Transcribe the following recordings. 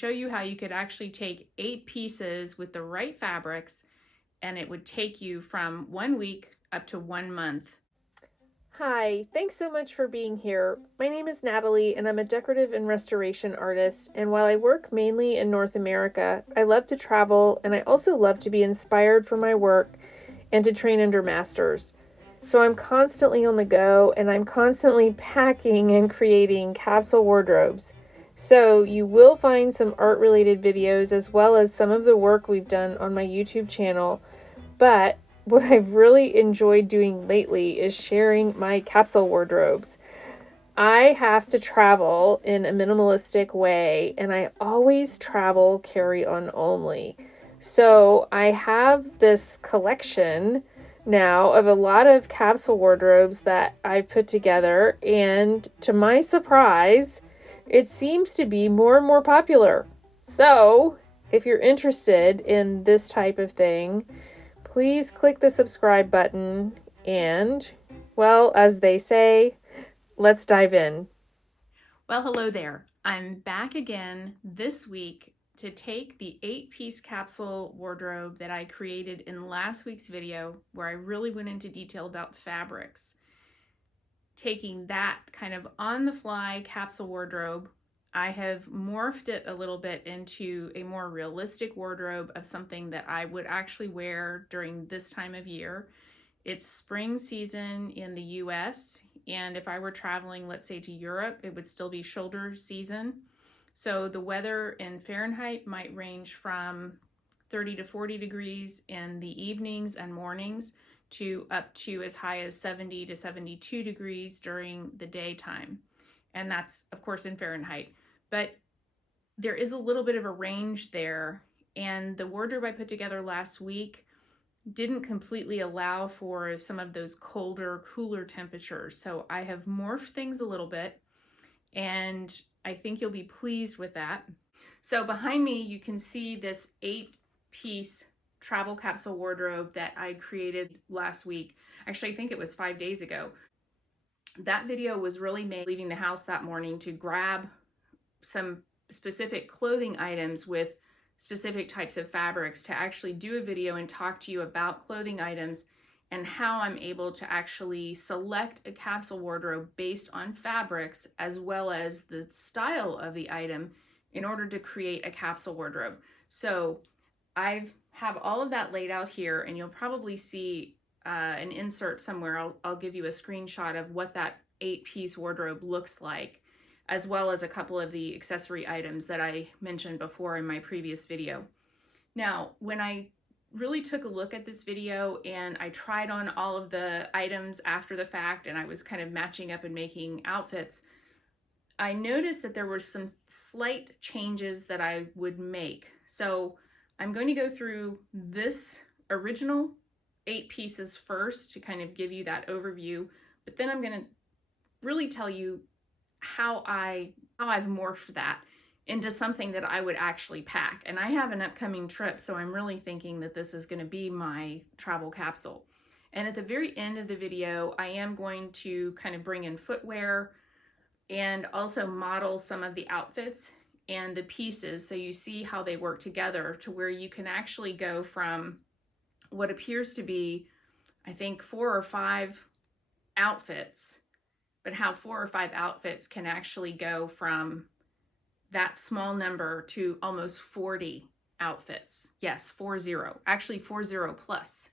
show you how you could actually take 8 pieces with the right fabrics, and it would take you from 1 week up to 1 month. Hi, thanks so much for being here. My name is Natalie, and I'm a decorative and restoration artist. And while I work mainly in North America, I love to travel, and I also love to be inspired for my work and to train under masters. So I'm constantly on the go, and I'm constantly packing and creating capsule wardrobes. So you will find some art-related videos as well as some of the work we've done on my YouTube channel. But what I've really enjoyed doing lately is sharing my capsule wardrobes. I have to travel in a minimalistic way, and I always travel carry on only. So I have this collection now of a lot of capsule wardrobes that I've put together, and to my surprise, it seems to be more and more popular. So, if you're interested in this type of thing, please click the subscribe button and, well, as they say, let's dive in. Well, hello there. I'm back again this week to take the 8-piece capsule wardrobe that I created in last week's video, where I really went into detail about fabrics. Taking that kind of on-the-fly capsule wardrobe, I have morphed it a little bit into a more realistic wardrobe of something that I would actually wear during this time of year. It's spring season in the US, and if I were traveling, let's say to Europe, it would still be shoulder season. So the weather in Fahrenheit might range from 30 to 40 degrees in the evenings and mornings to up to as high as 70 to 72 degrees during the daytime. And that's, of course, in Fahrenheit. But there is a little bit of a range there. And the wardrobe I put together last week didn't completely allow for some of those colder, cooler temperatures. So I have morphed things a little bit, and I think you'll be pleased with that. So behind me, you can see this 8-piece travel capsule wardrobe that I created last week. Actually, I think it was 5 days ago. That video was really made leaving the house that morning to grab some specific clothing items with specific types of fabrics to actually do a video and talk to you about clothing items and how I'm able to actually select a capsule wardrobe based on fabrics as well as the style of the item in order to create a capsule wardrobe. So I have all of that laid out here, and you'll probably see an insert somewhere. I'll give you a screenshot of what that 8-piece wardrobe looks like, as well as a couple of the accessory items that I mentioned before in my previous video. Now, when I really took a look at this video and I tried on all of the items after the fact, and I was kind of matching up and making outfits, I noticed that there were some slight changes that I would make. So I'm going to go through this original 8 pieces first to kind of give you that overview, but then I'm going to really tell you how I've morphed that into something that I would actually pack. And I have an upcoming trip, so I'm really thinking that this is going to be my travel capsule. And at the very end of the video, I am going to kind of bring in footwear and also model some of the outfits and the pieces, so you see how they work together, to where you can actually go from what appears to be, I think, 4 or 5 outfits, but how 4 or 5 outfits can actually go from that small number to almost 40 outfits. Yes, 40, actually 40 plus.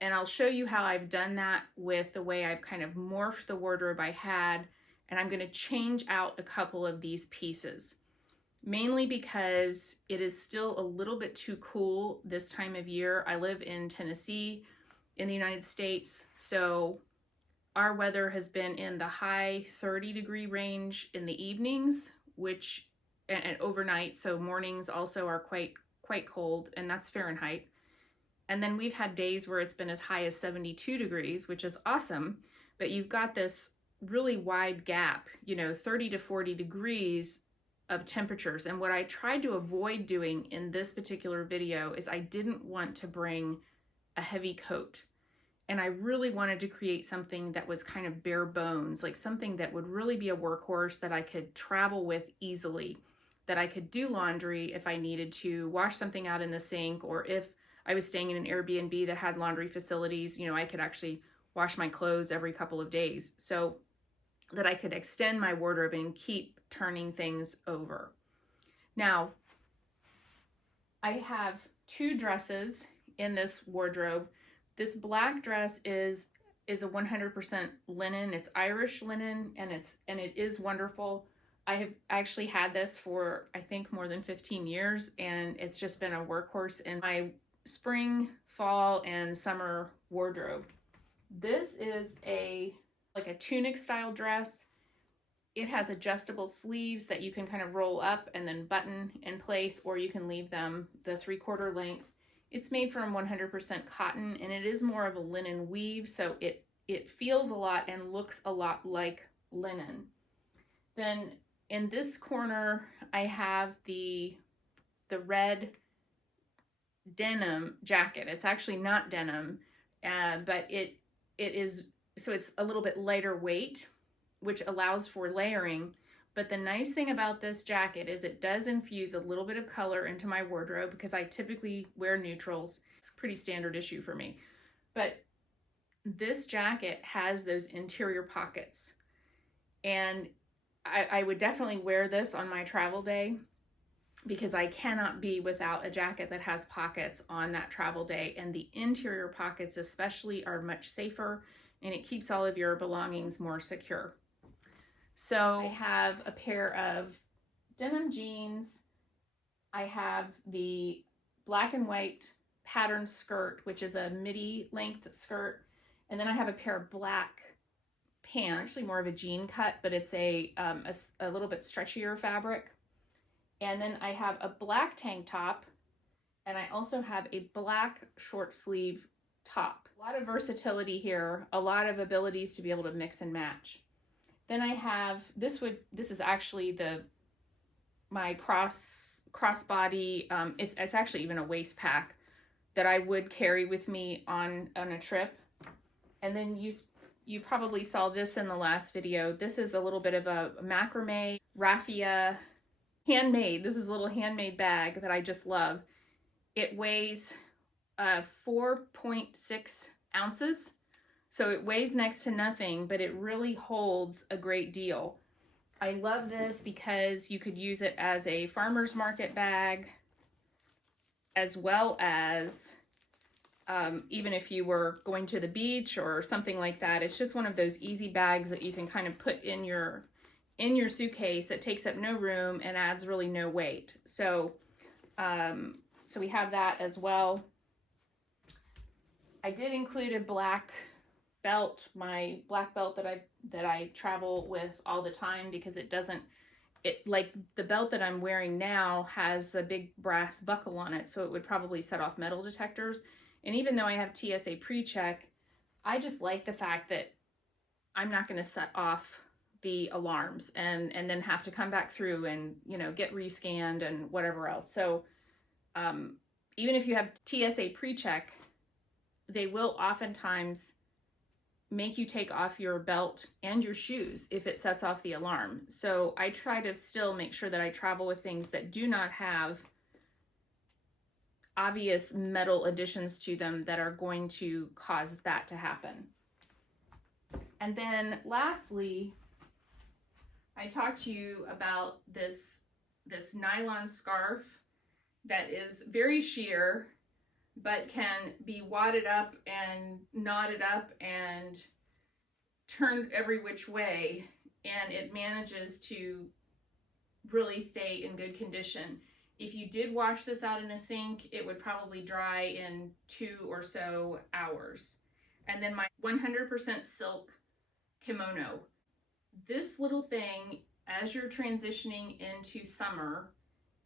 And I'll show you how I've done that with the way I've kind of morphed the wardrobe I had, and I'm going to change out a couple of these pieces, mainly because it is still a little bit too cool this time of year. I live in Tennessee in the United States, so our weather has been in the high 30-degree range in the evenings, which and overnight, so mornings also are quite cold, and that's Fahrenheit. And then we've had days where it's been as high as 72 degrees, which is awesome, but you've got this really wide gap, 30 to 40 degrees of temperatures. And what I tried to avoid doing in this particular video is I didn't want to bring a heavy coat. And I really wanted to create something that was kind of bare bones, like something that would really be a workhorse that I could travel with easily. that I could do laundry if I needed to wash something out in the sink, or if I was staying in an Airbnb that had laundry facilities, I could actually wash my clothes every couple of days, so that I could extend my wardrobe and keep turning things over. Now, I have 2 dresses in this wardrobe. This black dress is a 100% linen. It's Irish linen, and it is wonderful. I have actually had this for, I think, more than 15 years, and it's just been a workhorse in my spring, fall, and summer wardrobe. This is like a tunic style dress. It has adjustable sleeves that you can kind of roll up and then button in place, or you can leave them the 3/4 length. It's made from 100% cotton, and it is more of a linen weave, so it feels a lot and looks a lot like linen. Then in this corner, I have the red denim jacket. It's actually not denim, but it is, so it's a little bit lighter weight, which allows for layering. But the nice thing about this jacket is it does infuse a little bit of color into my wardrobe, because I typically wear neutrals. It's a pretty standard issue for me. But this jacket has those interior pockets, and I would definitely wear this on my travel day, because I cannot be without a jacket that has pockets on that travel day. And the interior pockets especially are much safer, and it keeps all of your belongings more secure. So I have a pair of denim jeans. I have the black and white patterned skirt, which is a midi length skirt. And then I have a pair of black pants, actually more of a jean cut, but it's a little bit stretchier fabric. And then I have a black tank top, and I also have a black short sleeve top. A lot of versatility here, a lot of abilities to be able to mix and match. Then I have, this is actually my crossbody, it's actually even a waist pack that I would carry with me on a trip. And then you probably saw this in the last video. This is a little bit of a macrame, raffia, handmade. This is a little handmade bag that I just love. It weighs 4.6 ounces. So it weighs next to nothing, but it really holds a great deal. I love this because you could use it as a farmer's market bag, as well as even if you were going to the beach or something like that. It's just one of those easy bags that you can kind of put in your suitcase. It takes up no room and adds really no weight. So so we have that as well. I did include a black belt, my black belt that I travel with all the time, because it like the belt that I'm wearing now has a big brass buckle on it, so it would probably set off metal detectors. And even though I have TSA pre-check, I just like the fact that I'm not going to set off the alarms and then have to come back through and get rescanned and whatever else. So even if you have TSA pre-check, they will oftentimes make you take off your belt and your shoes if it sets off the alarm. So I try to still make sure that I travel with things that do not have obvious metal additions to them that are going to cause that to happen. And then lastly, I talked to you about this nylon scarf that is very sheer, but can be wadded up and knotted up and turned every which way, and it manages to really stay in good condition. If you did wash this out in a sink, it would probably dry in 2 or so hours. And then my 100% silk kimono. This little thing, as you're transitioning into summer,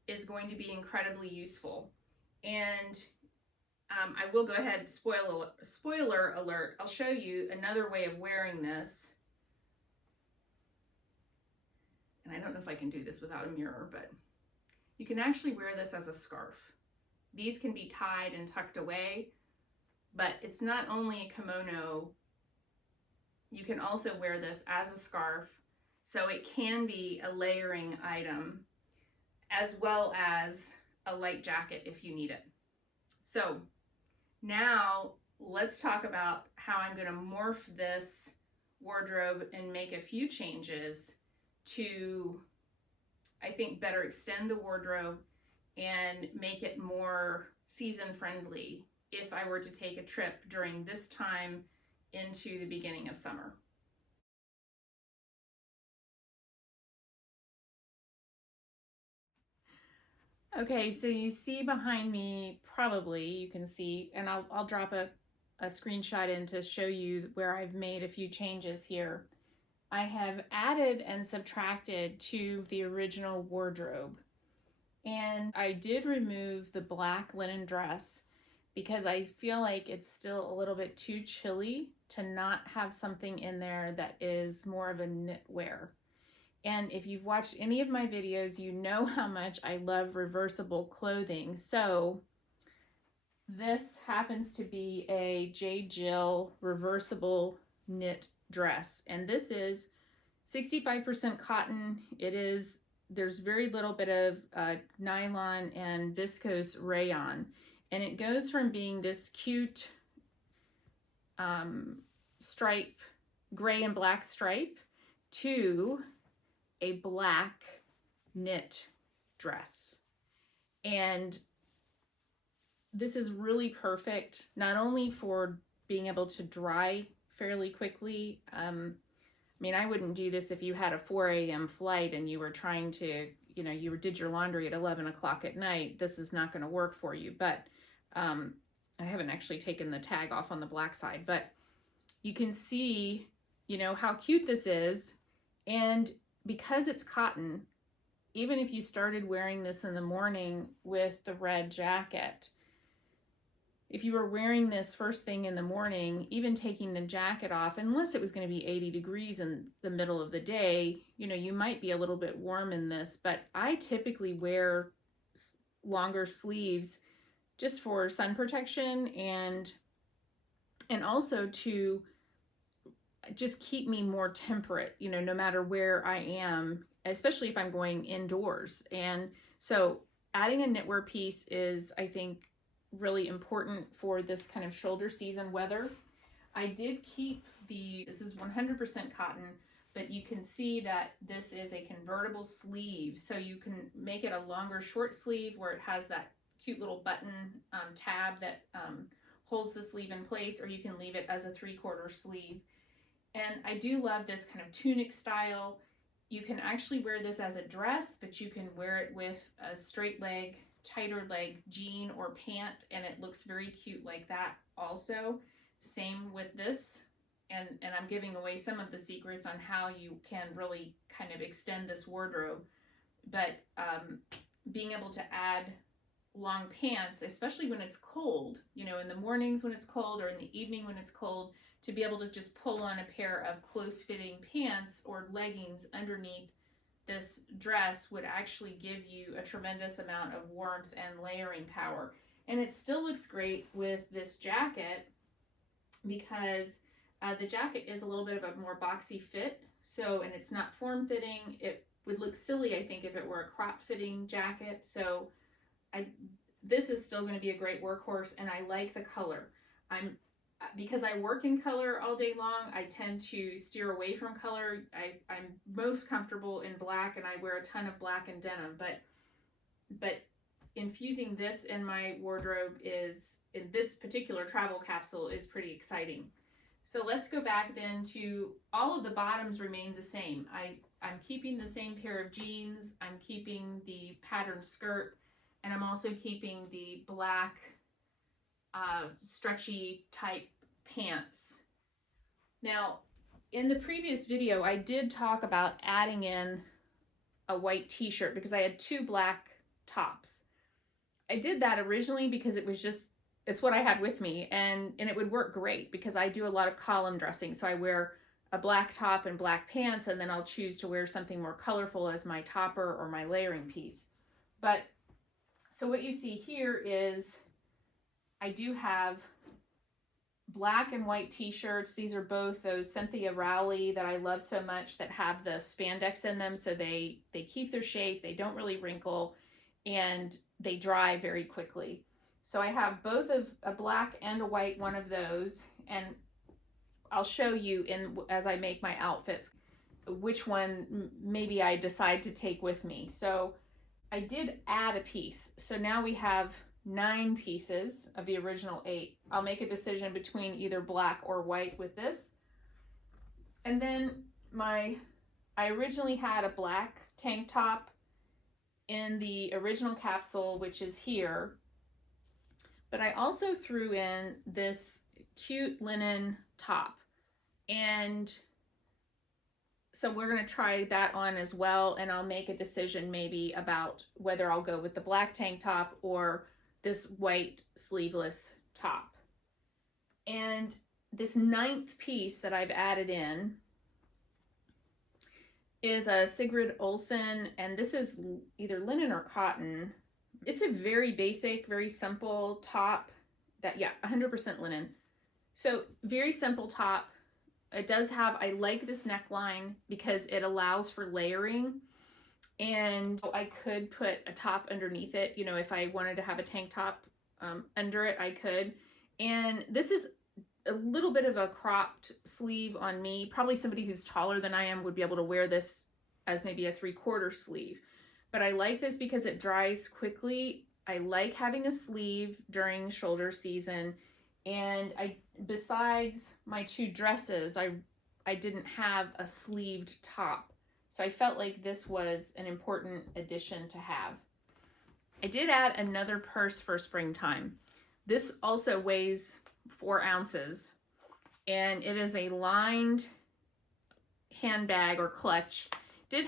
is going to be incredibly useful. And I will go ahead, spoiler alert, I'll show you another way of wearing this. And I don't know if I can do this without a mirror, but you can actually wear this as a scarf. These can be tied and tucked away, but it's not only a kimono, you can also wear this as a scarf. So it can be a layering item. as well as a light jacket if you need it. So now let's talk about how I'm going to morph this wardrobe and make a few changes to, I think, better extend the wardrobe and make it more season friendly if I were to take a trip during this time into the beginning of summer. Okay, so you see behind me, probably you can see, and I'll drop a screenshot in to show you where I've made a few changes here. I have added and subtracted to the original wardrobe. And I did remove the black linen dress because I feel like it's still a little bit too chilly to not have something in there that is more of a knitwear. And if you've watched any of my videos, you know how much I love reversible clothing. So this happens to be a J. Jill reversible knit dress. And this is 65% cotton. There's very little bit of nylon and viscose rayon. And it goes from being this cute stripe, gray and black stripe, to a black knit dress. And this is really perfect, not only for being able to dry fairly quickly. I mean, I wouldn't do this if you had a 4 a.m. flight and you were trying to, you did your laundry at 11 o'clock at night. This is not going to work for you. But I haven't actually taken the tag off on the black side, but you can see, how cute this is. And because it's cotton, even if you started wearing this in the morning with the red jacket, if you were wearing this first thing in the morning, even taking the jacket off, unless it was going to be 80 degrees in the middle of the day, you might be a little bit warm in this, but I typically wear longer sleeves just for sun protection and also to just keep me more temperate, no matter where I am, especially if I'm going indoors. And so adding a knitwear piece is, I think, really important for this kind of shoulder season weather. I did keep this is 100% cotton, but you can see that this is a convertible sleeve. So you can make it a longer short sleeve where it has that cute little button tab that holds the sleeve in place, or you can leave it as a 3/4 sleeve. And I do love this kind of tunic style. You can actually wear this as a dress, but you can wear it with a straight leg, tighter leg jean or pant, and it looks very cute like that also. Same with this. And I'm giving away some of the secrets on how you can really kind of extend this wardrobe. But being able to add long pants, especially when it's cold, in the mornings when it's cold or in the evening when it's cold, to be able to just pull on a pair of close-fitting pants or leggings underneath this dress would actually give you a tremendous amount of warmth and layering power. And it still looks great with this jacket because the jacket is a little bit of a more boxy fit. So, and it's not form-fitting. It would look silly, I think, if it were a crop-fitting jacket. So this is still going to be a great workhorse, and I like the color. Because I work in color all day long, I tend to steer away from color. I'm most comfortable in black, and I wear a ton of black and denim. But infusing this in my wardrobe in this particular travel capsule is pretty exciting. So let's go back then to all of the bottoms remain the same. I'm keeping the same pair of jeans. I'm keeping the patterned skirt, and I'm also keeping the black stretchy type pants. Now, in the previous video, I did talk about adding in a white t-shirt because I had 2 black tops. I did that originally because it's what I had with me, and it would work great because I do a lot of column dressing. So I wear a black top and black pants, and then I'll choose to wear something more colorful as my topper or my layering piece. But so what you see here is I do have black and white t-shirts. These are both those Cynthia Rowley that I love so much that have the spandex in them, so they keep their shape, they don't really wrinkle, and they dry very quickly. So I have both of a black and a white one of those, and I'll show you as I make my outfits which one maybe I decide to take with me. So I did add a piece. So now we have 9 pieces of the original 8. I'll make a decision between either black or white with this. And then I originally had a black tank top in the original capsule, which is here. But I also threw in this cute linen top. And so we're going to try that on as well, and I'll make a decision maybe about whether I'll go with the black tank top or this white sleeveless top. And this 9th piece that I've added in is a Sigrid Olsen, and this is either linen or cotton. It's a very basic, very simple top that, yeah, 100% linen. So very simple top. It does have, I like this neckline because it allows for layering, and I could put a top underneath it. You know, if I wanted to have a tank top under it, I could. And this is a little bit of a cropped sleeve on me. Probably somebody who's taller than I am would be able to wear this as maybe a 3/4 sleeve. But I like this because it dries quickly. I like having a sleeve during shoulder season. And besides my 2 dresses, I didn't have a sleeved top. So I felt like this was an important addition to have. I did add another purse for springtime. This also weighs 4 ounces, and it is a lined handbag or clutch. It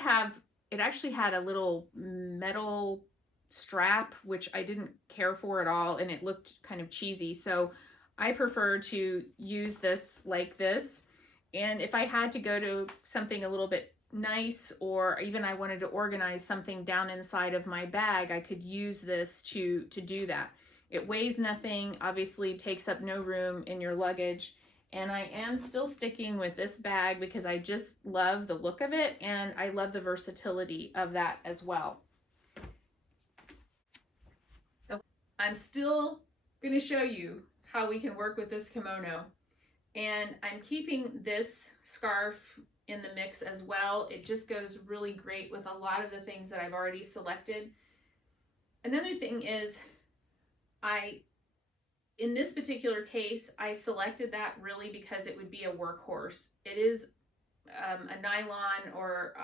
actually had a little metal strap, which I didn't care for at all, and it looked kind of cheesy. So I prefer to use this like this. And if I had to go to something a little bit nice, or even I wanted to organize something down inside of my bag, I could use this to do that. It weighs nothing, obviously takes up no room in your luggage. And I am still sticking with this bag because I just love the look of it, and I love the versatility of that as well. So I'm still going to show you how we can work with this kimono. And I'm keeping this scarf in the mix as well. It just goes really great with a lot of the things that I've already selected. Another thing is, in this particular case, I selected that really because it would be a workhorse. It is a nylon, or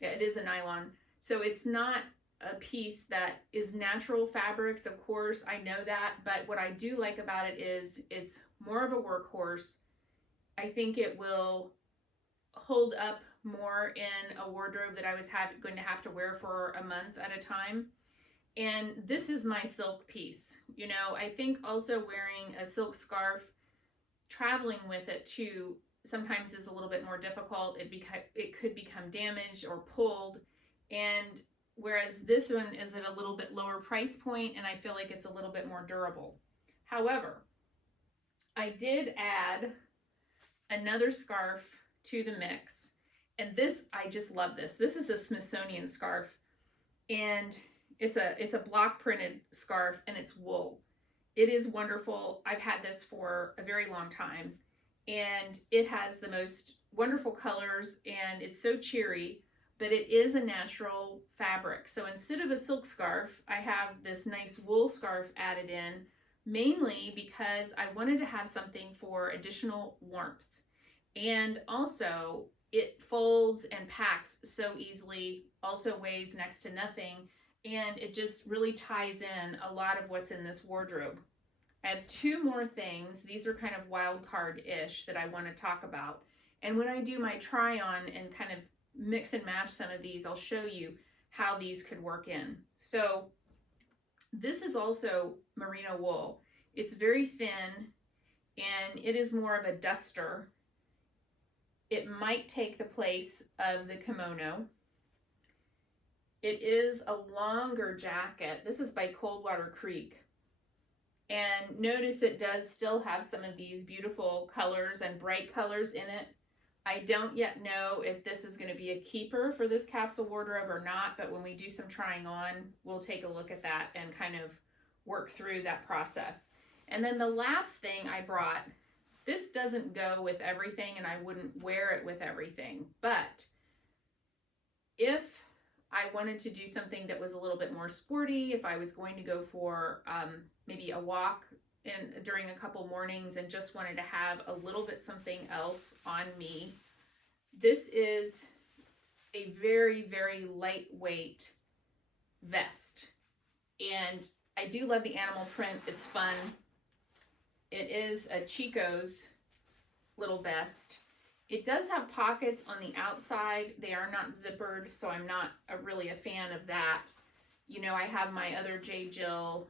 yeah, it is a nylon. So it's not a piece that is natural fabrics, of course, I know that, but what I do like about it is it's more of a workhorse. I think it will hold up more in a wardrobe that I was going to have to wear for a month at a time. And this is my silk piece. You know, I think also wearing a silk scarf, traveling with it too, sometimes is a little bit more difficult. It could become damaged or pulled, and whereas this one is at a little bit lower price point, and I feel like it's a little bit more durable. However, I did add another scarf to the mix, and this, I just love this. This is a Smithsonian scarf, and it's a block printed scarf, and it's wool. It is wonderful. I've had this for a very long time, and it has the most wonderful colors, and it's so cheery. But it is a natural fabric. So instead of a silk scarf, I have this nice wool scarf added in, mainly because I wanted to have something for additional warmth. And also, it folds and packs so easily, also weighs next to nothing, and it just really ties in a lot of what's in this wardrobe. I have 2 more things. These are kind of wild card-ish that I want to talk about. And when I do my try on and kind of mix and match some of these, I'll show you how these could work in. So this is also merino wool. It's very thin, and it is more of a duster. It might take the place of the kimono. It is a longer jacket. This is by Coldwater Creek. And notice it does still have some of these beautiful colors and bright colors in it. I don't yet know if this is going to be a keeper for this capsule wardrobe or not, but when we do some trying on, we'll take a look at that and kind of work through that process. And then the last thing I brought, this doesn't go with everything and I wouldn't wear it with everything, but if I wanted to do something that was a little bit more sporty, if I was going to go for maybe a walk during a couple mornings and just wanted to have a little bit something else on me, this is a very, very lightweight vest. And I do love the animal print. It's fun. It is a Chico's little vest. It does have pockets on the outside. They are not zippered, so I'm not really a fan of that. You know, I have my other J. Jill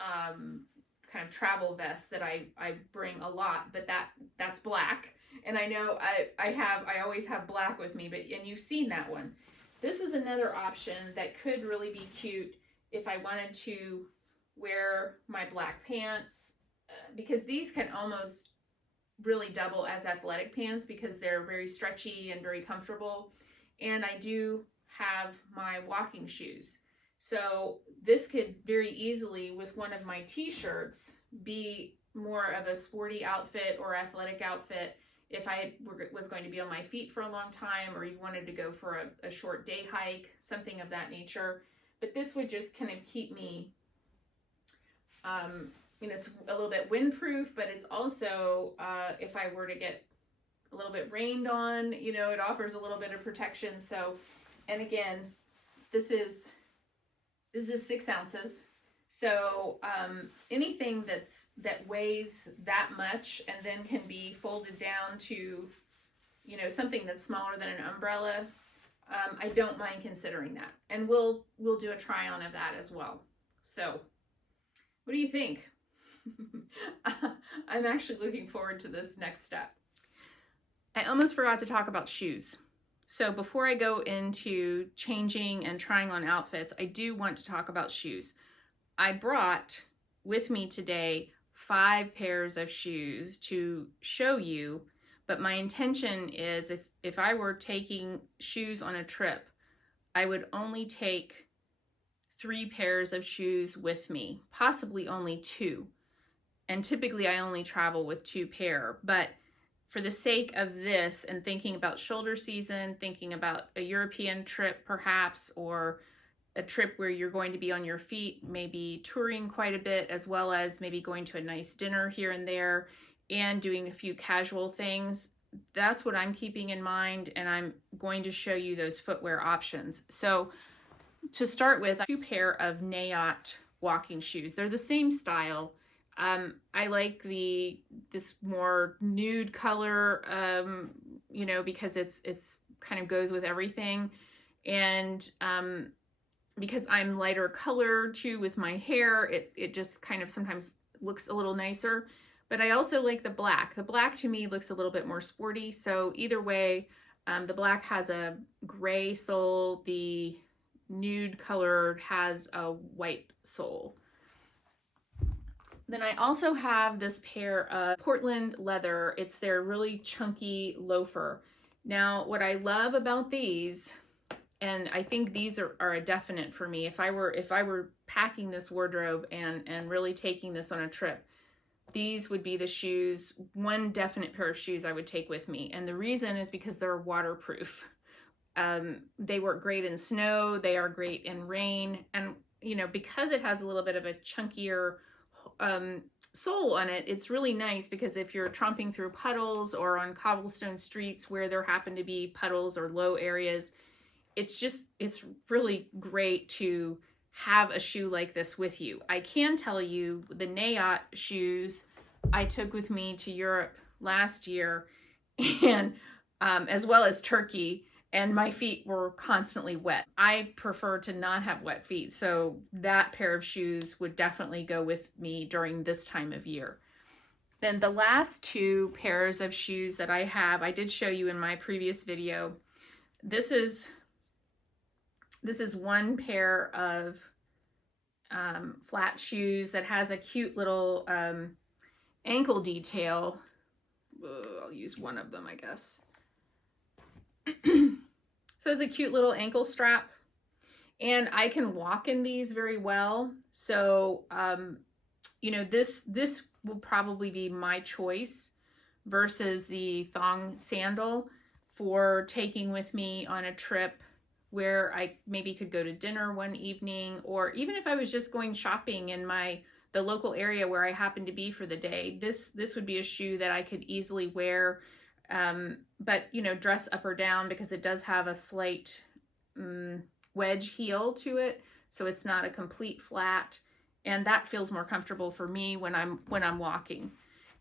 kind of travel vest that I bring a lot, but that's black. And I know I always have black with me, and you've seen that one. This is another option that could really be cute if I wanted to wear my black pants, because these can almost really double as athletic pants because they're very stretchy and very comfortable. And I do have my walking shoes. So this could very easily, with one of my t-shirts, be more of a sporty outfit or athletic outfit if I was going to be on my feet for a long time, or even wanted to go for a short day hike, something of that nature. But this would just kind of keep me, you know, it's a little bit windproof, but it's also, if I were to get a little bit rained on, you know, it offers a little bit of protection. So, and again, this is 6 ounces. So anything that weighs that much and then can be folded down to, you know, something that's smaller than an umbrella, I don't mind considering that. And we'll do a try on of that as well. So what do you think? I'm actually looking forward to this next step. I almost forgot to talk about shoes. So before I go into changing and trying on outfits, I do want to talk about shoes. I brought with me today 5 pairs of shoes to show you, but my intention is if I were taking shoes on a trip, I would only take 3 pairs of shoes with me, possibly only 2. And typically I only travel with 2 pair, but for the sake of this and thinking about shoulder season, thinking about a European trip perhaps, or a trip where you're going to be on your feet, maybe touring quite a bit, as well as maybe going to a nice dinner here and there and doing a few casual things, that's what I'm keeping in mind, and I'm going to show you those footwear options. So to start with, 2 pair of Nayot walking shoes. They're the same style. I like this more nude color, you know, because it's kind of goes with everything. And because I'm lighter color too with my hair, it just kind of sometimes looks a little nicer. But I also like the black. The black to me looks a little bit more sporty. So either way, the black has a gray sole. The nude color has a white sole. Then I also have this pair of Portland leather. It's their really chunky loafer. Now, what I love about these, and I think these are a definite for me, if I were packing this wardrobe and really taking this on a trip, these would be the shoes, one definite pair of shoes I would take with me. And the reason is because they're waterproof. They work great in snow, they are great in rain, and you know, because it has a little bit of a chunkier sole on it, it's really nice because if you're tromping through puddles or on cobblestone streets where there happen to be puddles or low areas, it's really great to have a shoe like this with you. I can tell you the Nayot shoes I took with me to Europe last year, and as well as Turkey, and my feet were constantly wet. I prefer to not have wet feet, so that pair of shoes would definitely go with me during this time of year. Then the last 2 pairs of shoes that I have, I did show you in my previous video. This is one pair of flat shoes that has a cute little ankle detail. I'll use one of them, I guess. So it's a cute little ankle strap, and I can walk in these very well. So, you know, this will probably be my choice versus the thong sandal for taking with me on a trip where I maybe could go to dinner one evening, or even if I was just going shopping in the local area where I happen to be for the day. This would be a shoe that I could easily wear, but you know, dress up or down, because it does have a slight wedge heel to it, so it's not a complete flat, and that feels more comfortable for me when I'm walking.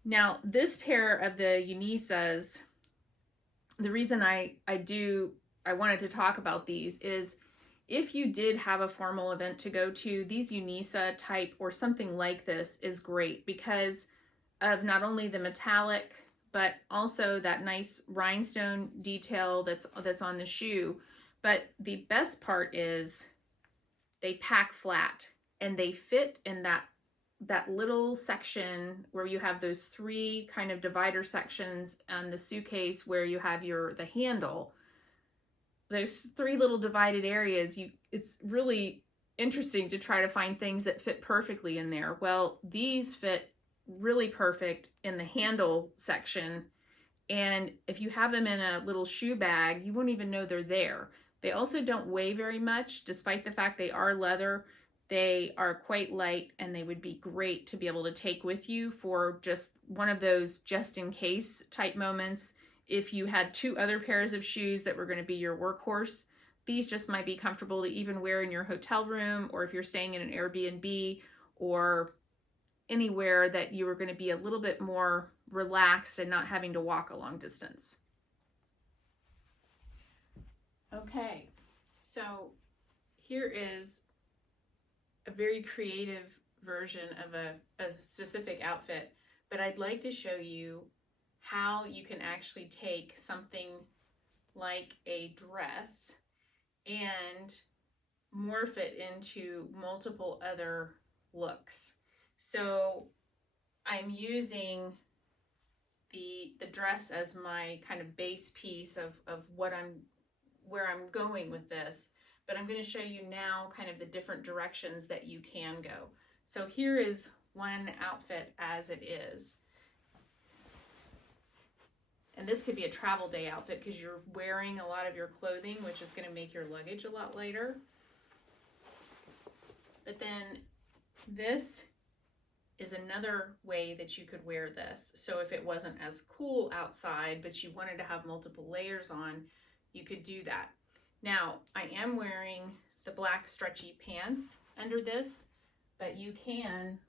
Now, this pair of the Unisas, the reason I wanted to talk about these is if you did have a formal event to go to, these Unisa type or something like this is great because of not only the metallic, but also that nice rhinestone detail that's on the shoe. But the best part is they pack flat and they fit in that little section where you have those three kind of divider sections on the suitcase where you have the handle. Those three little divided areas, it's really interesting to try to find things that fit perfectly in there. Well, these fit really perfect in the handle section, and if you have them in a little shoe bag, you won't even know they're there. They also don't weigh very much, despite the fact they are leather. They are quite light, and they would be great to be able to take with you for just one of those just in case type moments. If you had two other pairs of shoes that were going to be your workhorse, these just might be comfortable to even wear in your hotel room, or if you're staying in an Airbnb or anywhere that you were going to be a little bit more relaxed and not having to walk a long distance. Okay, so here is a very creative version of a specific outfit, but I'd like to show you how you can actually take something like a dress and morph it into multiple other looks. So I'm using the dress as my kind of base piece of where I'm going with this, but I'm going to show you now kind of the different directions that you can go. So here is one outfit as it is. And this could be a travel day outfit because you're wearing a lot of your clothing, which is going to make your luggage a lot lighter. But then this is another way that you could wear this. So if it wasn't as cool outside, but you wanted to have multiple layers on, you could do that. Now, I am wearing the black stretchy pants under this, but you can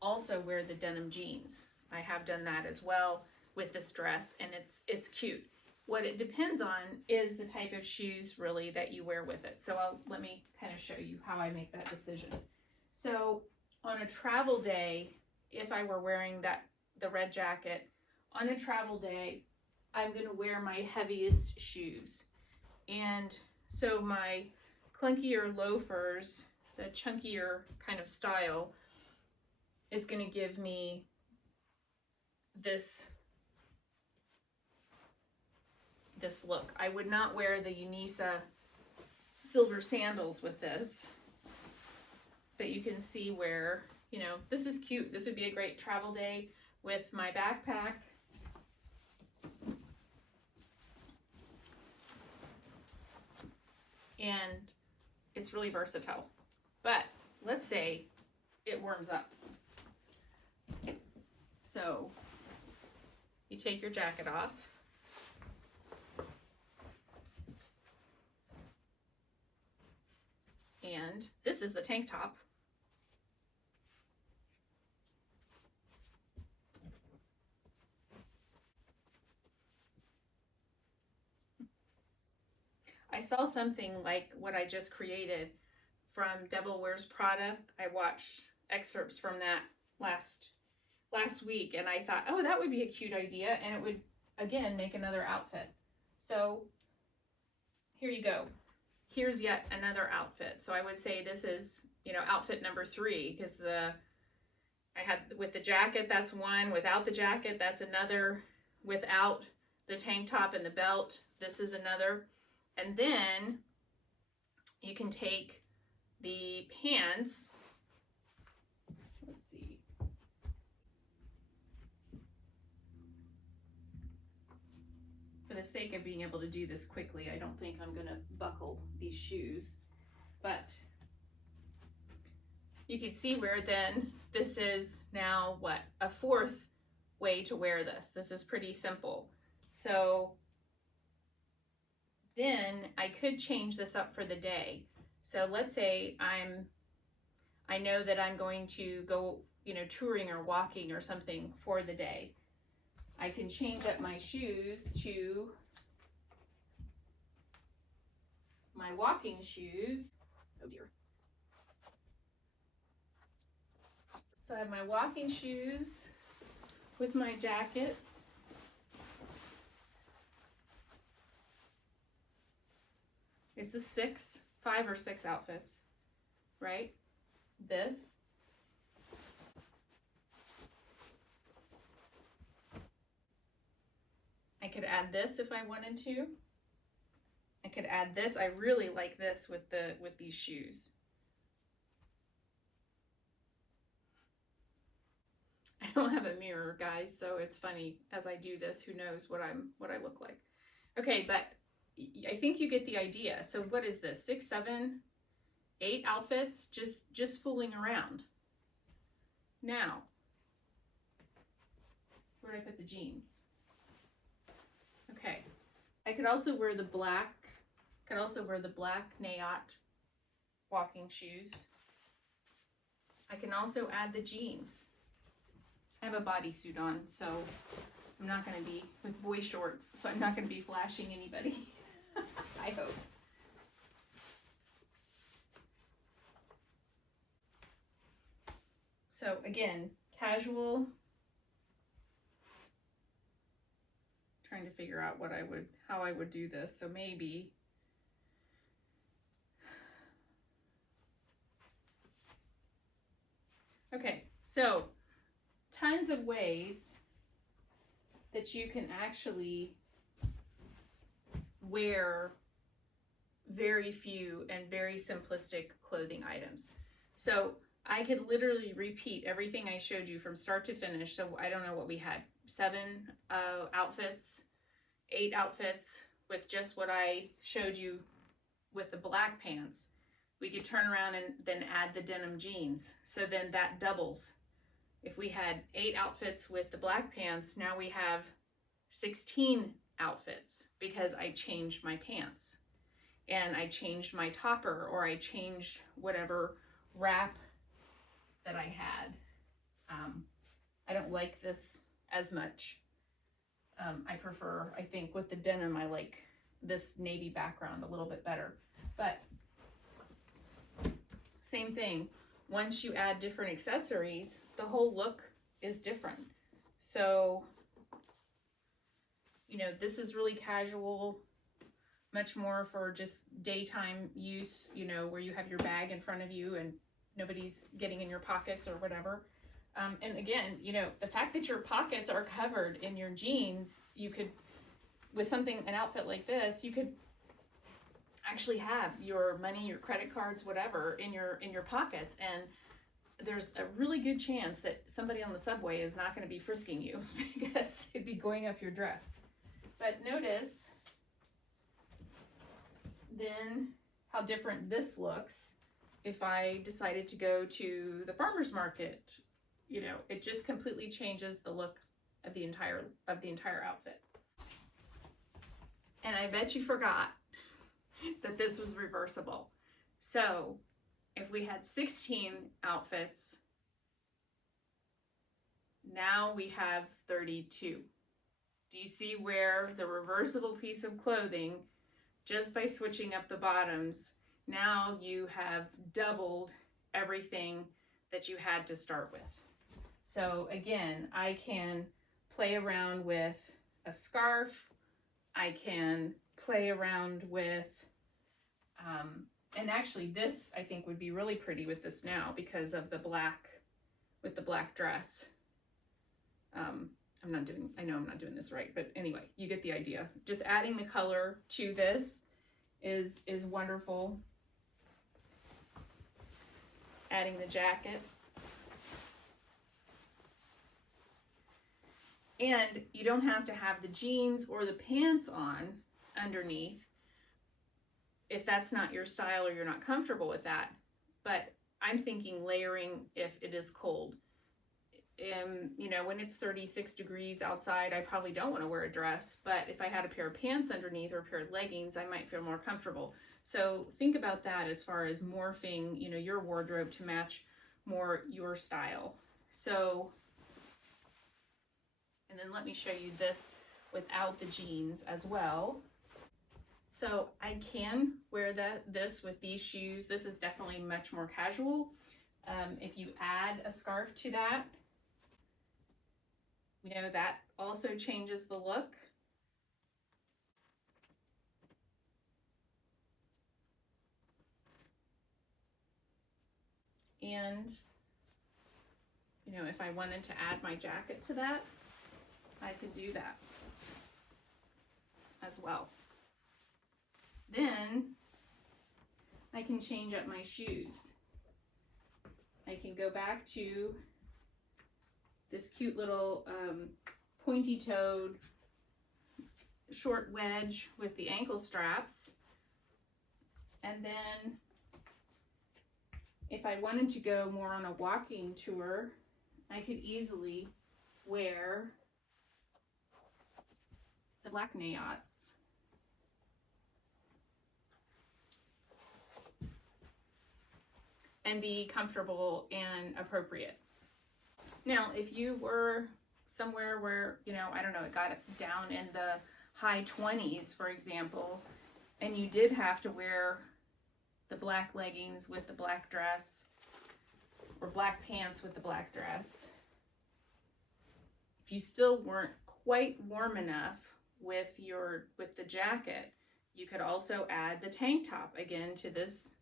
also wear the denim jeans. I have done that as well with this dress, and it's cute. What it depends on is the type of shoes really that you wear with it. So let me kind of show you how I make that decision. So on a travel day, if I were wearing the red jacket, on a travel day, I'm going to wear my heaviest shoes. And so my clunkier loafers, the chunkier kind of style, is going to give me this look. I would not wear the Unisa silver sandals with this, but you can see where, you know, this is cute. This would be a great travel day with my backpack. And it's really versatile. But let's say it warms up. So you take your jacket off. And this is the tank top. I saw something like what I just created from Devil Wears Prada. I watched excerpts from that last week, and I thought, oh, that would be a cute idea, and it would, again, make another outfit. So here you go. here's yet another outfit. So I would say this is, you know, outfit number 3, because I had with the jacket, that's one. Without the jacket, that's another. Without the tank top and the belt, this is another. And then you can take the pants. Let's see. For the sake of being able to do this quickly, I don't think I'm going to buckle these shoes, but you can see where then this is now what, a 4th way to wear this. This is pretty simple. So then I could change this up for the day. So let's say I know that I'm going to go, you know, touring or walking or something for the day. I can change up my shoes to my walking shoes. Oh dear. So I have my walking shoes with my jacket. Is this 5 or 6 outfits, right? This. I could add this if I wanted to. I could add this. I really like this with these shoes. I don't have a mirror, guys, so it's funny as I do this. Who knows what I look like? Okay, but I think you get the idea. So what is this? 6, 7, 8 outfits just fooling around. Now, where did I put the jeans? Okay, I could also wear the black. Could also wear the black Nayot walking shoes. I can also add the jeans. I have a bodysuit on, so I'm not going to be with boy shorts, so I'm not going to be flashing anybody. I hope. So again, casual. Trying to figure out how I would do this. So maybe okay, so tons of ways that you can actually wear very few and very simplistic clothing items. So I could literally repeat everything I showed you from start to finish. So I don't know what we had, 7 outfits, 8 outfits with just what I showed you with the black pants. We could turn around and then add the denim jeans. So then that doubles. If we had 8 outfits with the black pants, now we have 16 outfits because I changed my pants and I changed my topper, or I changed whatever wrap that I had. I don't like this as much. I prefer, I think with the denim, I like this navy background a little bit better. But same thing, once you add different accessories, the whole look is different. So, you know, this is really casual, much more for just daytime use, you know, where you have your bag in front of you and nobody's getting in your pockets or whatever. And again, you know, the fact that your pockets are covered in your jeans, you could, with an outfit like this, you could actually have your money, your credit cards, whatever in your pockets, and there's a really good chance that somebody on the subway is not going to be frisking you because they'd be going up your dress. But notice then how different this looks if I decided to go to the farmer's market. You know, it just completely changes the look of the entire outfit. And I bet you forgot that this was reversible. So if we had 16 outfits, now we have 32. Do you see where the reversible piece of clothing, just by switching up the bottoms, now you have doubled everything that you had to start with? So again, I can play around with a scarf. I can play around with And actually this, I think, would be really pretty with this now because of the black, with the black dress. I know I'm not doing this right, but anyway, you get the idea. Just adding the color to this is wonderful. Adding the jacket. And you don't have to have the jeans or the pants on underneath if that's not your style or you're not comfortable with that. But I'm thinking layering if it is cold. You know, when it's 36 degrees outside, I probably don't want to wear a dress, but if I had a pair of pants underneath or a pair of leggings, I might feel more comfortable. So think about that as far as morphing, you know, your wardrobe to match more your style. So, and then let me show you this without the jeans as well. So I can wear this with these shoes. This is definitely much more casual. If you add a scarf to that, you know, that also changes the look. And, you know, if I wanted to add my jacket to that, I could do that as well. Then I can change up my shoes. I can go back to this cute little pointy-toed short wedge with the ankle straps. And then if I wanted to go more on a walking tour, I could easily wear the black naots. And be comfortable and appropriate. Now, if you were somewhere where, you know, I don't know, it got down in the high 20s, for example, and you did have to wear the black leggings with the black dress or black pants with the black dress, if you still weren't quite warm enough with the jacket, you could also add the tank top again to this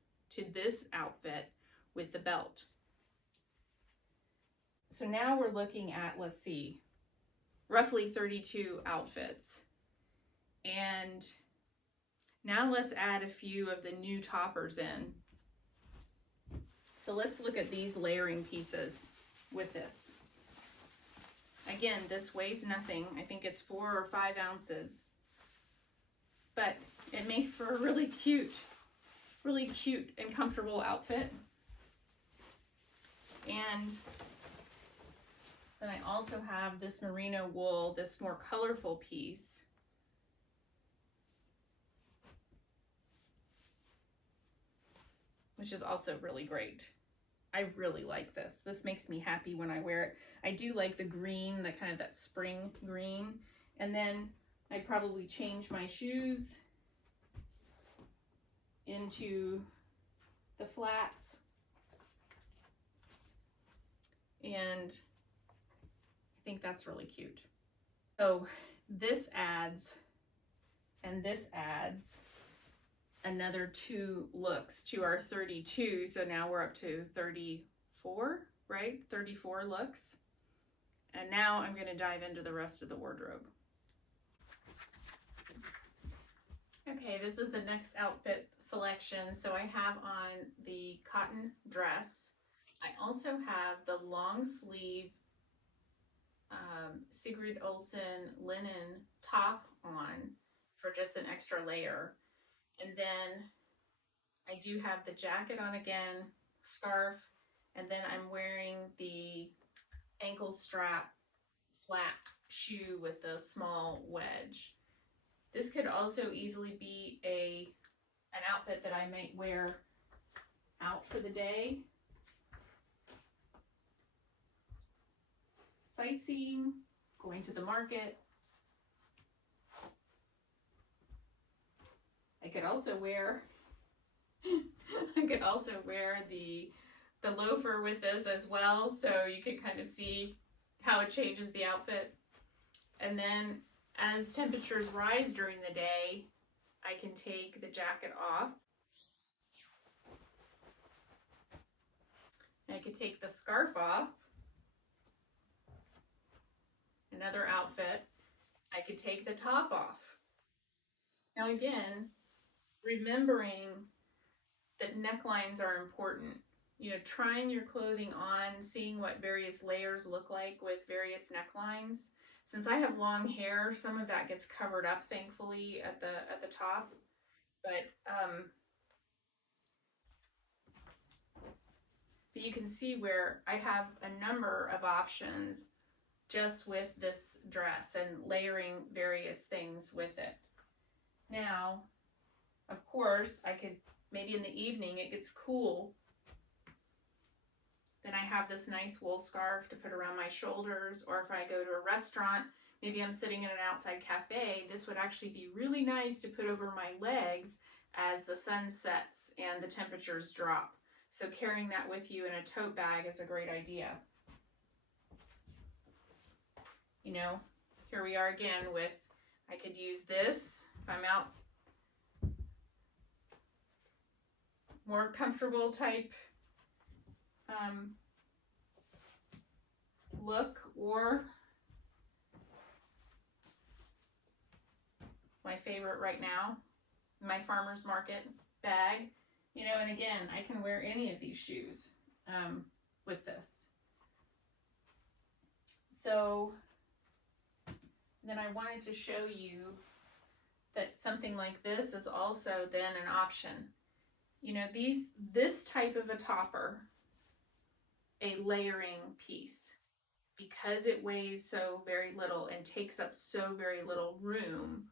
outfit with the belt. So now we're looking at, let's see, roughly 32 outfits. And now let's add a few of the new toppers in. So let's look at these layering pieces with this. Again, this weighs nothing. I think it's 4 or 5 ounces. But it makes for a really cute and comfortable outfit. And then I also have this merino wool, this more colorful piece. Which is also really great. I really like this. This makes me happy when I wear it. I do like the green, the kind of that spring green. And then I probably change my shoes into the flats. And I think that's really cute. So this adds, and this adds another 2 looks to our 32. So now we're up to 34, right? 34 looks. And now I'm going to dive into the rest of the wardrobe. Okay, this is the next outfit selection. So I have on the cotton dress. I also have the long sleeve Sigrid Olsen linen top on for just an extra layer. And then I do have the jacket on again, scarf, and then I'm wearing the ankle strap flat shoe with the small wedge. This could also easily be an outfit that I might wear out for the day. Sightseeing, going to the market. I could also wear the loafer with this as well, so you can kind of see how it changes the outfit. And then as temperatures rise during the day, I can take the jacket off I could take the scarf off, another outfit. I could take the top off. Now again, remembering that necklines are important. You know, trying your clothing on, seeing what various layers look like with various necklines. Since I have long hair, some of that gets covered up, thankfully, at the top. But you can see where I have a number of options just with this dress and layering various things with it. Now, of course, I could, maybe in the evening it gets cool, then I have this nice wool scarf to put around my shoulders, or if I go to a restaurant, maybe I'm sitting in an outside cafe, this would actually be really nice to put over my legs as the sun sets and the temperatures drop. So carrying that with you in a tote bag is a great idea. You know, here we are again with, I could use this if I'm out more comfortable type look, or my favorite right now, my farmer's market bag. You know, and again, I can wear any of these shoes with this. So then I wanted to show you that something like this is also then an option. You know, this type of a topper, a layering piece, because it weighs so very little and takes up so very little room.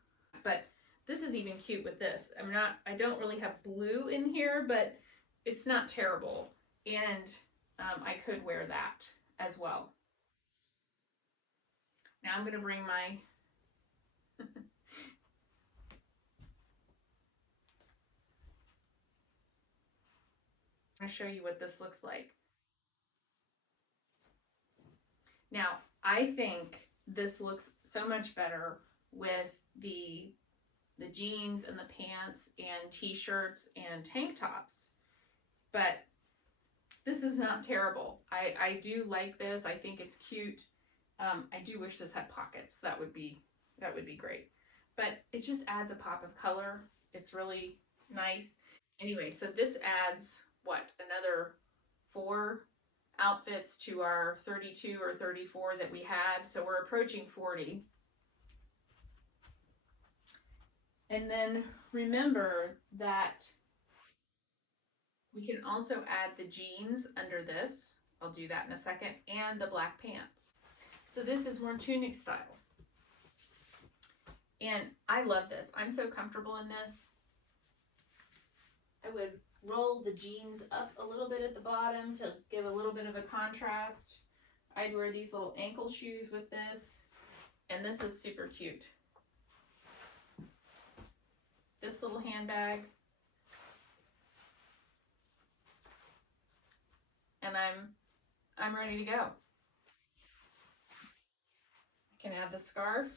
But this is even cute with this. I don't really have blue in here, but it's not terrible. And I could wear that as well. Now I'm going to bring my I'm going to show you what this looks like. Now, I think this looks so much better with the jeans and the pants and t-shirts and tank tops. But this is not terrible. I do like this. I think it's cute. I do wish this had pockets. That would be great. But it just adds a pop of color. It's really nice. Anyway, so this adds what, another 4 outfits to our 32 or 34 that we had. So we're approaching 40. And then remember that we can also add the jeans under this. I'll do that in a second, and the black pants. So this is more tunic style. And I love this. I'm so comfortable in this. I would roll the jeans up a little bit at the bottom to give a little bit of a contrast. I'd wear these little ankle shoes with this, and this is super cute. This little handbag, and I'm ready to go. I can add the scarf.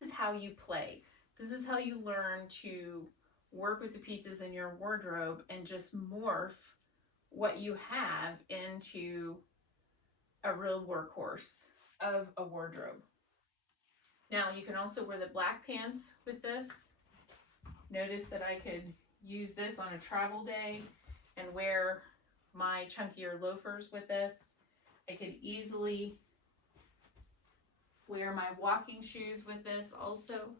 This is how you play. This is how you learn to work with the pieces in your wardrobe and just morph what you have into a real workhorse of a wardrobe. Now you can also wear the black pants with this. Notice that I could use this on a travel day and wear my chunkier loafers with this. I could easily wear my walking shoes with this also.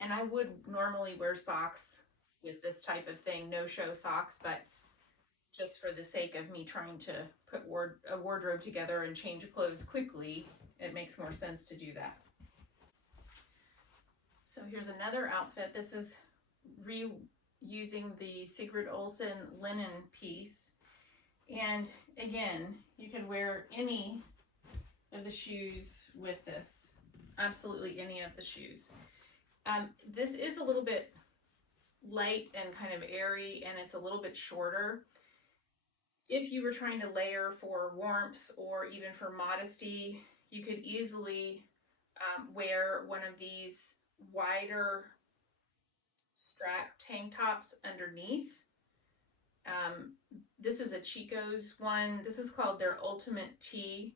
And I would normally wear socks with this type of thing, no-show socks, but just for the sake of me trying to put a wardrobe together and change clothes quickly, it makes more sense to do that. So here's another outfit. This is reusing the Sigrid Olsen linen piece. And again, you can wear any of the shoes with this, absolutely any of the shoes. This is a little bit light and kind of airy, and it's a little bit shorter. If you were trying to layer for warmth or even for modesty, you could easily wear one of these wider strap tank tops underneath. This is a Chico's one. This is called their Ultimate Tee.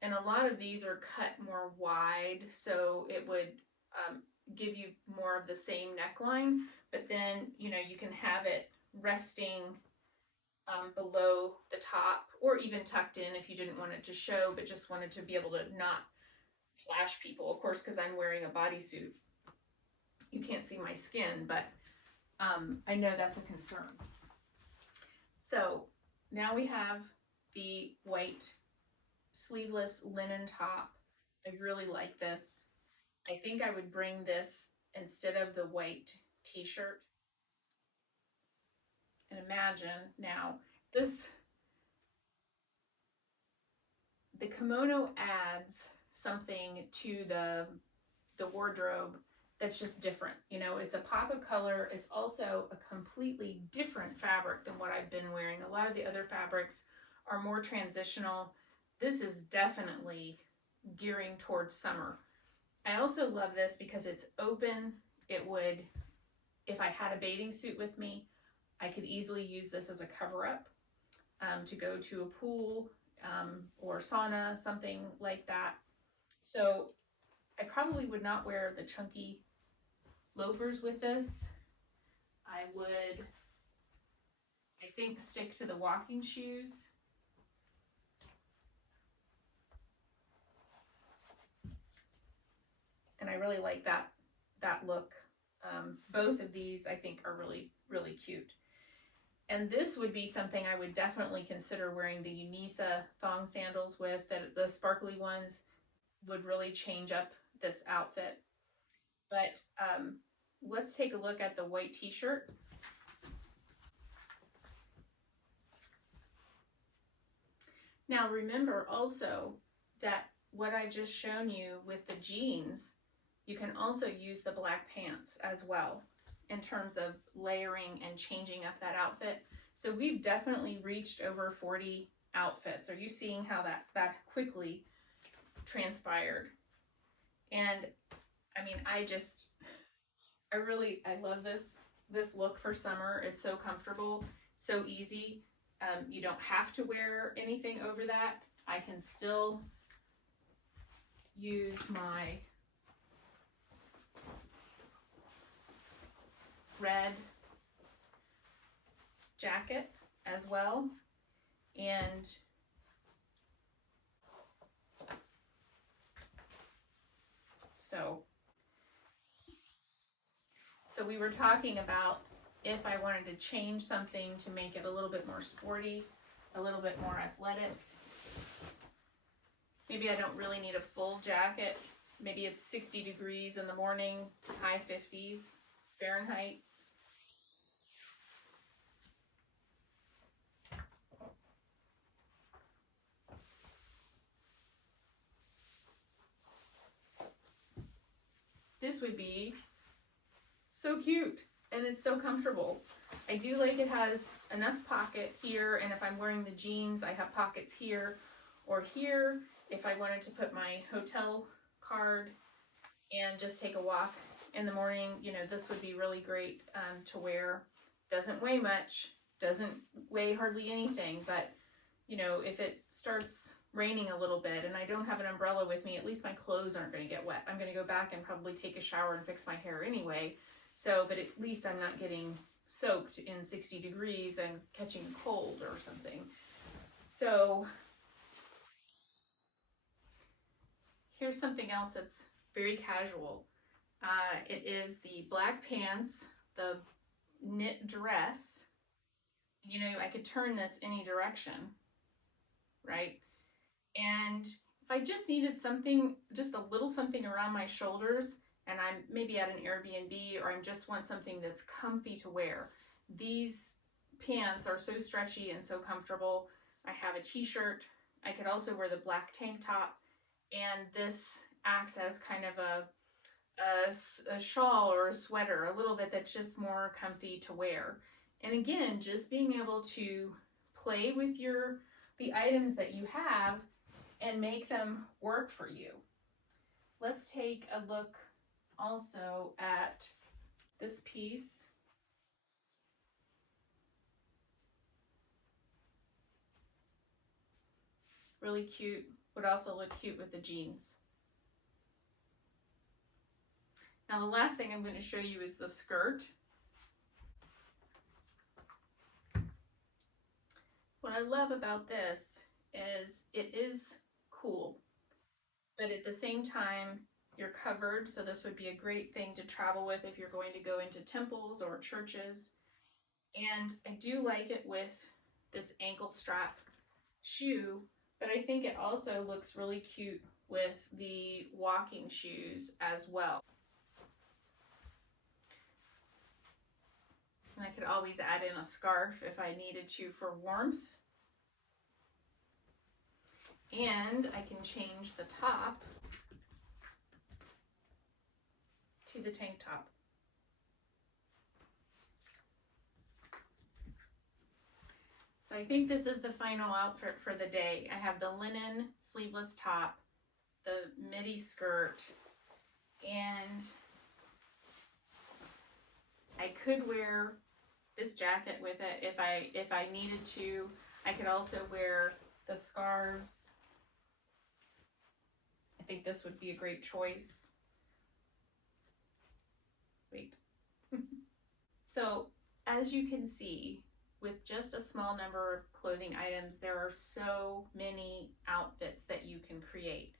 And a lot of these are cut more wide, so it would give you more of the same neckline, but then, you know, you can have it resting below the top or even tucked in if you didn't want it to show, but just wanted to be able to not flash people. Of course, because I'm wearing a bodysuit, you can't see my skin, but I know that's a concern. So now we have the white sleeveless linen top. I really like this. I think I would bring this instead of the white t-shirt. And imagine now, the kimono adds something to the wardrobe that's just different. You know, it's a pop of color. It's also a completely different fabric than what I've been wearing. A lot of the other fabrics are more transitional. This is definitely gearing towards summer. I also love this because it's open. It would, if I had a bathing suit with me, I could easily use this as a cover-up to go to a pool or sauna, something like that. So I probably would not wear the chunky loafers with this. I would, I think, stick to the walking shoes. And I really like that look. Both of these I think are really, really cute. And this would be something I would definitely consider wearing the Unisa thong sandals with. The sparkly ones would really change up this outfit. But let's take a look at the white t-shirt. Now remember also that what I've just shown you with the jeans, you can also use the black pants as well in terms of layering and changing up that outfit. So we've definitely reached over 40 outfits. Are you seeing how that quickly transpired? And I mean, I love this look for summer. It's so comfortable, so easy. You don't have to wear anything over that. I can still use my red jacket as well. And so we were talking about if I wanted to change something to make it a little bit more sporty, a little bit more athletic. Maybe I don't really need a full jacket. Maybe it's 60 degrees in the morning, high 50s Fahrenheit. This would be so cute, and it's so comfortable. I do like it has enough pocket here, and if I'm wearing the jeans, I have pockets here or here. If I wanted to put my hotel card and just take a walk in the morning, you know, this would be really great to wear. Doesn't weigh much, doesn't weigh hardly anything, but you know, if it starts raining a little bit and I don't have an umbrella with me, at least my clothes aren't going to get wet. I'm going to go back and probably take a shower and fix my hair anyway. So, but at least I'm not getting soaked in 60 degrees and catching a cold or something. So here's something else that's very casual. It is the black pants, the knit dress. You know, I could turn this any direction, right? And if I just needed something, just a little something around my shoulders, and I'm maybe at an Airbnb or I just want something that's comfy to wear, these pants are so stretchy and so comfortable. I have a t-shirt. I could also wear the black tank top, and this acts as kind of a a shawl or a sweater, a little bit that's just more comfy to wear. And again, just being able to play with the items that you have and make them work for you. Let's take a look also at this piece. Really cute, would also look cute with the jeans. Now the last thing I'm going to show you is the skirt. What I love about this is it is cool, but at the same time you're covered, so this would be a great thing to travel with if you're going to go into temples or churches. And I do like it with this ankle strap shoe, but I think it also looks really cute with the walking shoes as well. And I could always add in a scarf if I needed to for warmth. And I can change the top to the tank top. So I think this is the final outfit for the day. I have the linen sleeveless top, the midi skirt, and I could wear this jacket with it if I needed to. I could also wear the scarves. I think this would be a great choice. Wait. So as you can see, with just a small number of clothing items, there are so many outfits that you can create.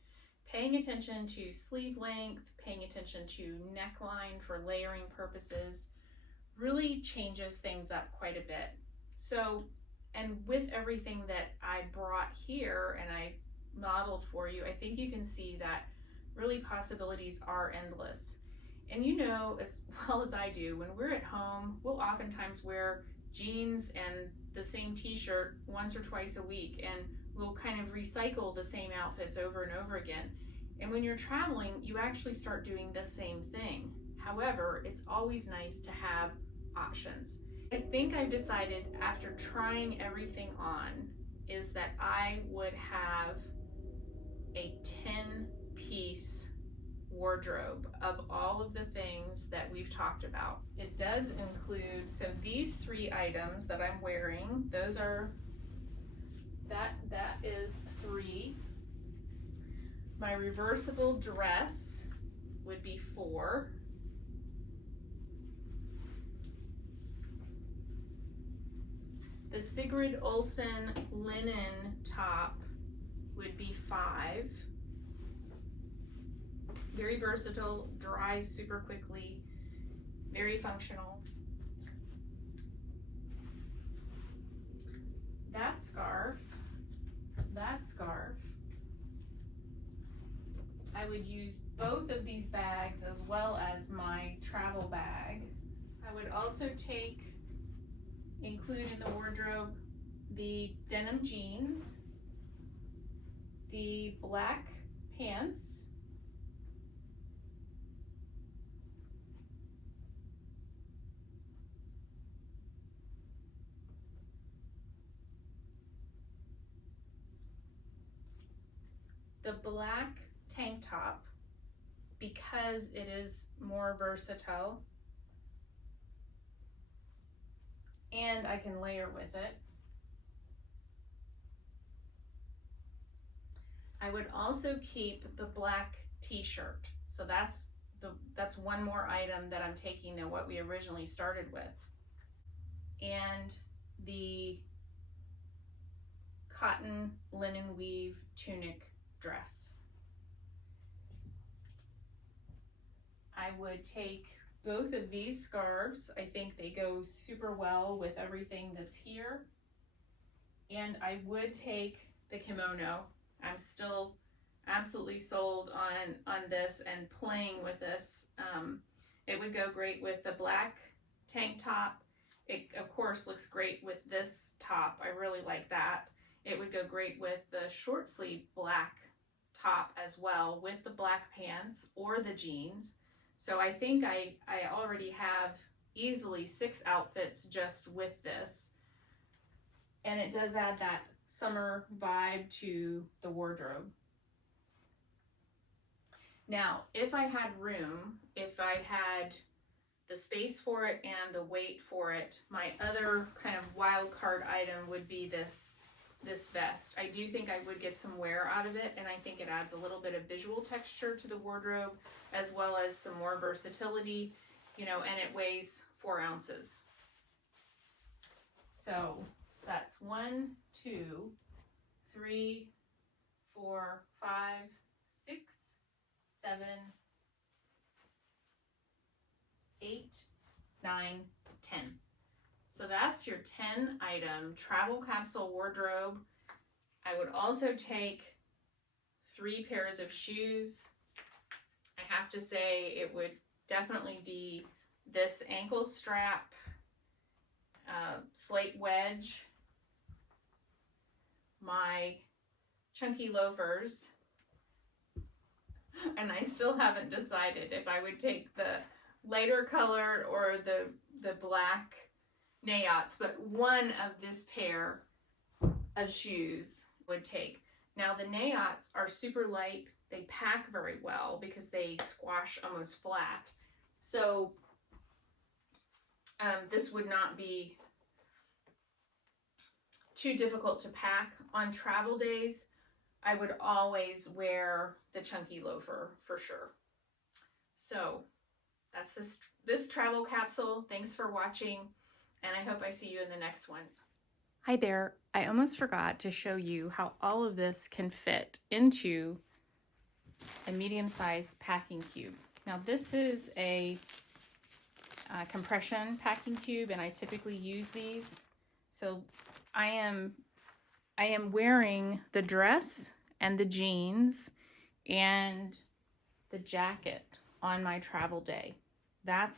Paying attention to sleeve length, paying attention to neckline for layering purposes really changes things up quite a bit. So, and with everything that I brought here and I modeled for you, I think you can see that really possibilities are endless. And you know as well as I do, when we're at home, we'll oftentimes wear jeans and the same t-shirt once or twice a week, and we'll kind of recycle the same outfits over and over again. And when you're traveling, you actually start doing the same thing. However, it's always nice to have options. I think I've decided after trying everything on is that I would have a 10-piece wardrobe of all of the things that we've talked about. It does include, so these 3 items that I'm wearing, those are, that is 3. My reversible dress would be 4. The Sigrid Olsen linen top would be 5. Very versatile, dries super quickly, very functional. That scarf, I would use both of these bags as well as my travel bag. I would also include in the wardrobe the denim jeans, the black pants, the black tank top because it is more versatile and I can layer with it. I would also keep the black t-shirt. So that's one more item that I'm taking than what we originally started with. And the cotton linen weave tunic dress. I would take both of these scarves. I think they go super well with everything that's here. And I would take the kimono. I'm still absolutely sold on this and playing with this. It would go great with the black tank top. It of course looks great with this top. I really like that. It would go great with the short sleeve black top as well with the black pants or the jeans. So I think I already have easily 6 outfits just with this. And it does add that summer vibe to the wardrobe. Now, if I had room, if I had the space for it and the weight for it, my other kind of wild card item would be this vest. I do think I would get some wear out of it, and I think it adds a little bit of visual texture to the wardrobe, as well as some more versatility, you know, and it weighs 4 ounces. So that's 1, 2, 3, 4, 5, 6, 7, 8, 9, 10. So that's your 10 item travel capsule wardrobe. I would also take 3 pairs of shoes. I have to say it would definitely be this ankle strap slate wedge, my chunky loafers, and I still haven't decided if I would take the lighter colored or the black Nayots, but one of this pair of shoes would take. Now the Nayots are super light. They pack very well because they squash almost flat. So this would not be too difficult to pack. On travel days, I would always wear the chunky loafer for sure. So that's this travel capsule. Thanks for watching, and I hope I see you in the next one. Hi there. I almost forgot to show you how all of this can fit into a medium-sized packing cube. Now this is a compression packing cube, and I typically use these. So I am wearing the dress and the jeans and the jacket on my travel day. That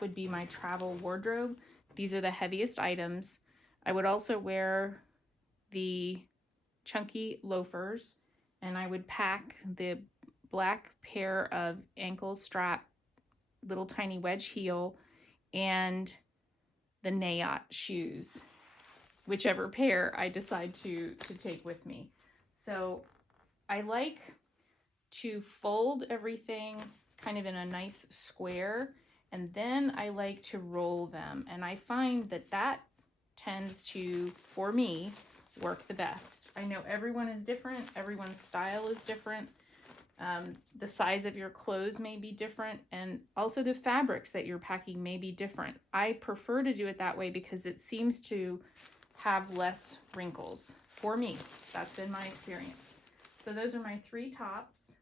would be my travel wardrobe. These are the heaviest items. I would also wear the chunky loafers, and I would pack the black pair of ankle strap little tiny wedge heel and the Nayot shoes, whichever pair I decide to take with me. So I like to fold everything kind of in a nice square, and then I like to roll them, and I find that tends to, for me, work the best. I know everyone is different, everyone's style is different. The size of your clothes may be different, and also the fabrics that you're packing may be different. I prefer to do it that way because it seems to have less wrinkles for me. That's been my experience. So those are my 3 tops,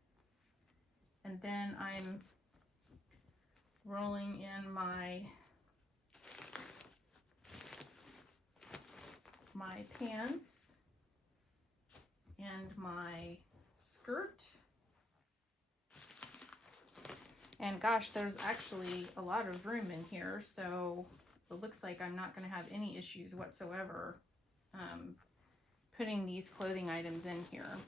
and then I'm rolling in my pants and my skirt. And gosh, there's actually a lot of room in here, so it looks like I'm not going to have any issues whatsoever putting these clothing items in here.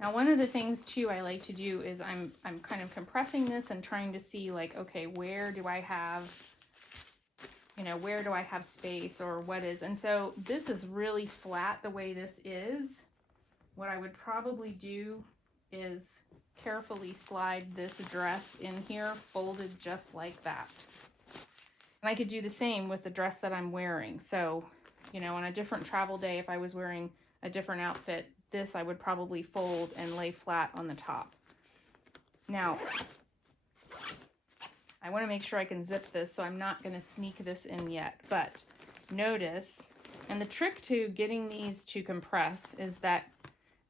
Now, one of the things too I like to do is I'm kind of compressing this and trying to see, like, okay, where do I have, you know, where do I have space, or what is, and so this is really flat the way this is. What I would probably do is carefully slide this dress in here, folded just like that. And I could do the same with the dress that I'm wearing. So, you know, on a different travel day, if I was wearing a different outfit, this I would probably fold and lay flat on the top. Now, I want to make sure I can zip this, so I'm not going to sneak this in yet. But notice, and the trick to getting these to compress is that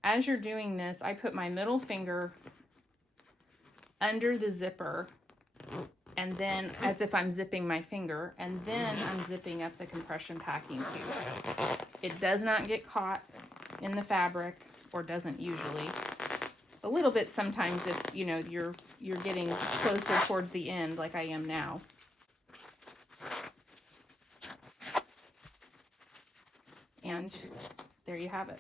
as you're doing this, I put my middle finger under the zipper, and then as if I'm zipping my finger, and then I'm zipping up the compression packing cube. It does not get caught in the fabric, or doesn't usually. A little bit sometimes if, you know, you're getting closer towards the end like I am now. And there you have it.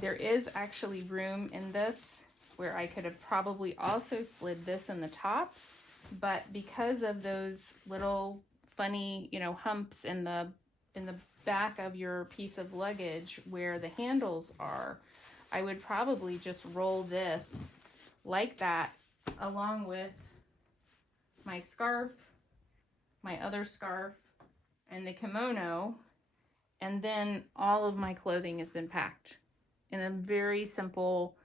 There is actually room in this where I could have probably also slid this in the top, but because of those little funny, you know, humps in the back of your piece of luggage where the handles are, I would probably just roll this like that along with my scarf, my other scarf, and the kimono, and then all of my clothing has been packed in a very simple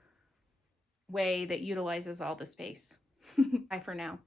way that utilizes all the space. Bye for now.